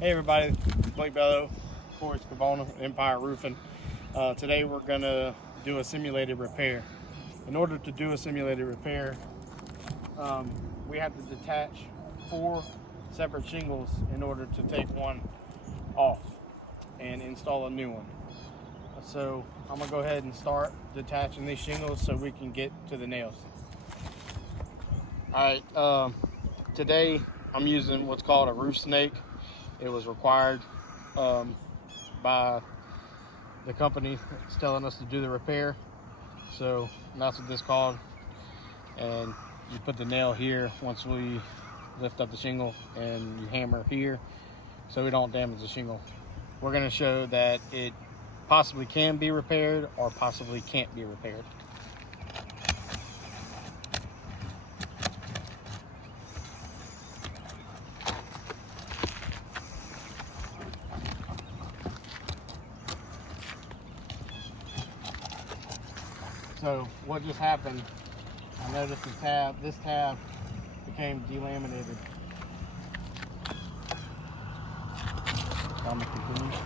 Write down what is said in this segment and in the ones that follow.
Hey everybody, Blake Bello, Forrest Cavona, Empire Roofing. Today we're gonna do a simulated repair. In order to do a simulated repair, we have to detach 4 separate shingles in order to take one off and install a new one. So I'm gonna go ahead and start detaching these shingles so we can get to the nails. Alright, today I'm using what's called a roof snake. It was required by the company that's telling us to do the repair. So that's what this is called. And you put the nail here once we lift up the shingle, and you hammer here so we don't damage the shingle. We're going to show that it possibly can be repaired or possibly can't be repaired. So what just happened, I noticed this tab became delaminated. I'm gonna continue.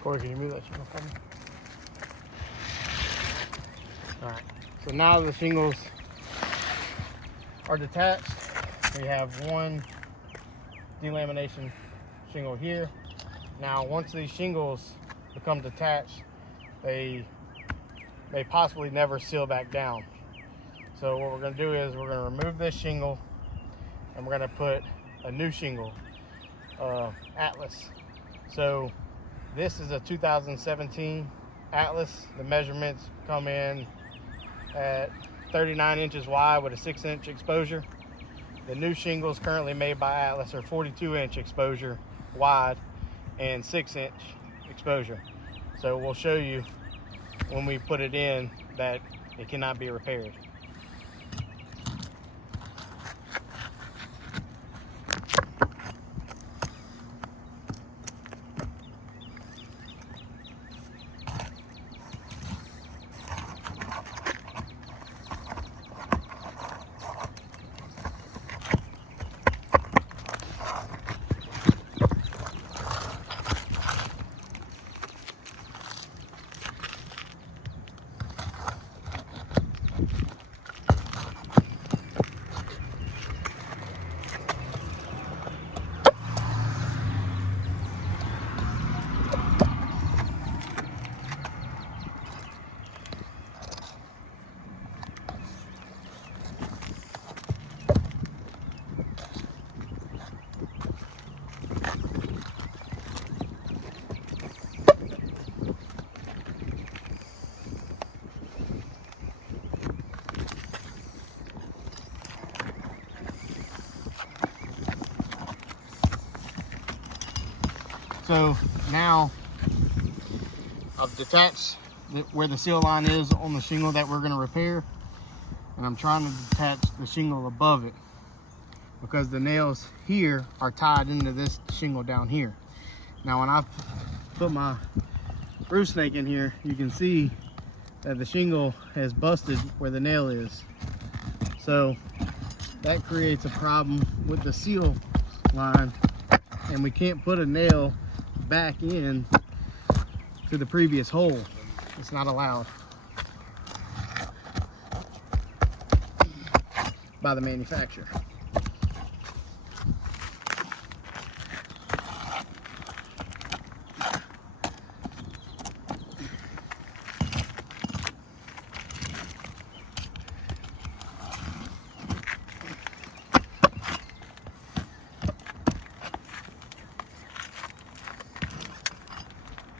Corey, can you move that shingle for me? Alright, so now the shingles are detached. We have one delamination shingle here. Now once these shingles become detached, they may possibly never seal back down. So what we're going to do is we're going to remove this shingle and we're going to put a new shingle, Atlas. So this is a 2017 Atlas. The measurements come in at 39 inches wide with a 6-inch exposure. The new shingles currently made by Atlas are 42-inch exposure wide and 6-inch exposure. So we'll show you when we put it in that it cannot be repaired. So now I've detached where the seal line is on the shingle that we're going to repair, and I'm trying to detach the shingle above it because the nails here are tied into this shingle down here. Now when I put my roof snake in here, you can see that the shingle has busted where the nail is. So that creates a problem with the seal line, and we can't put a nail back in to the previous hole. It's not allowed by the manufacturer.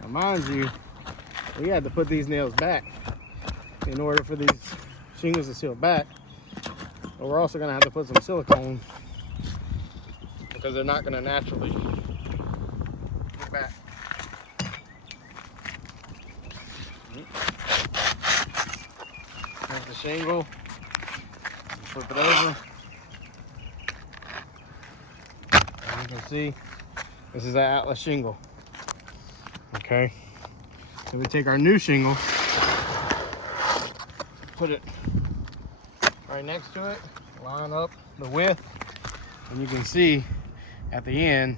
Now, mind you, we had to put these nails back in order for these shingles to seal back. But we're also going to have to put some silicone because they're not going to naturally get back. Here's the shingle. Flip it over. As you can see, this is that Atlas shingle. Okay. So we take our new shingle, put it right next to it, line up the width, and you can see at the end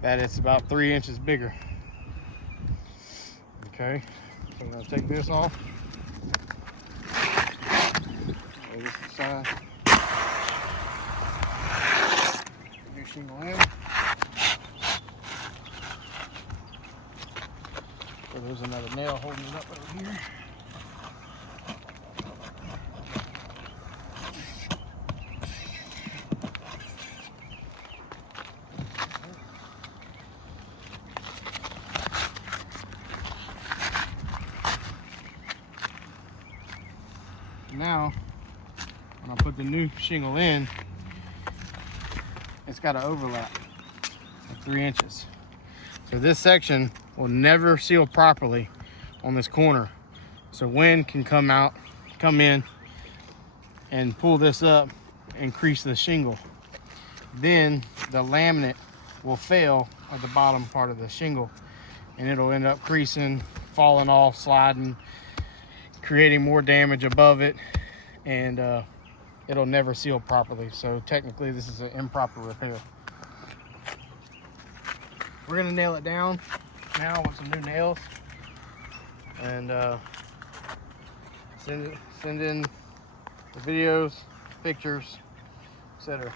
that it's about 3 inches bigger. Okay, so I'm going to take this off. Lay this aside. New shingle in. So there's another nail holding it up over here. Now, when I put the new shingle in, it's got an overlap of 3 inches. So this section will never seal properly on this corner. So wind can come in and pull this up and crease the shingle. Then the laminate will fail at the bottom part of the shingle and it'll end up creasing, falling off, sliding, creating more damage above it, and it'll never seal properly. So technically this is an improper repair. We're gonna nail it down now with some new nails and send in the videos, pictures, etc.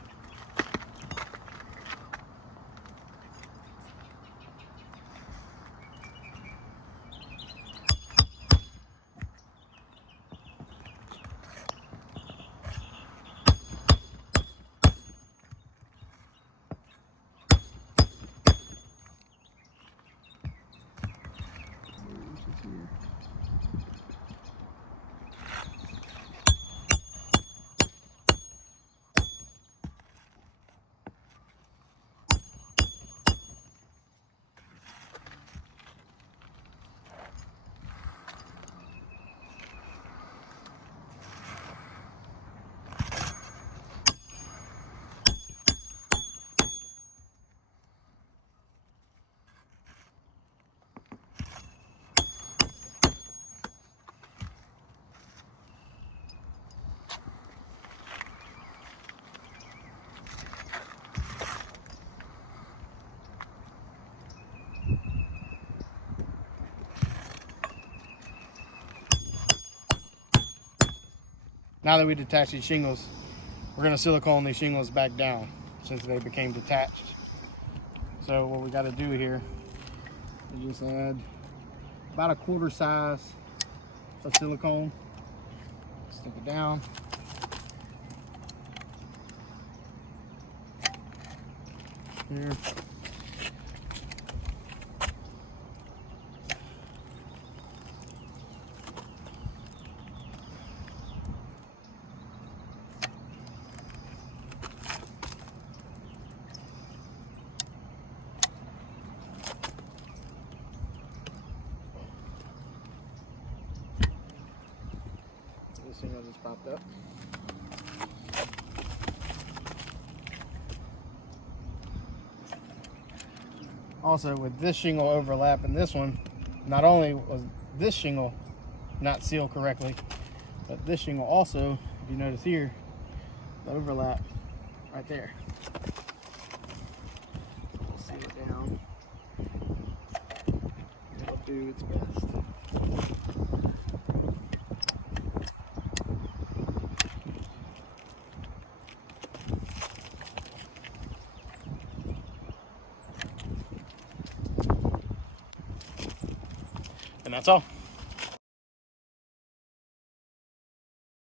Now that we detach these shingles, we're going to silicone these shingles back down since they became detached. So what we got to do here is just add about a quarter size of silicone. Stick it down. Here. This thing just popped up. Also, with this shingle overlapping this one, not only was this shingle not sealed correctly, but this shingle also, if you notice here, the overlap right there. We'll seal it down. It'll do its best. And that's all.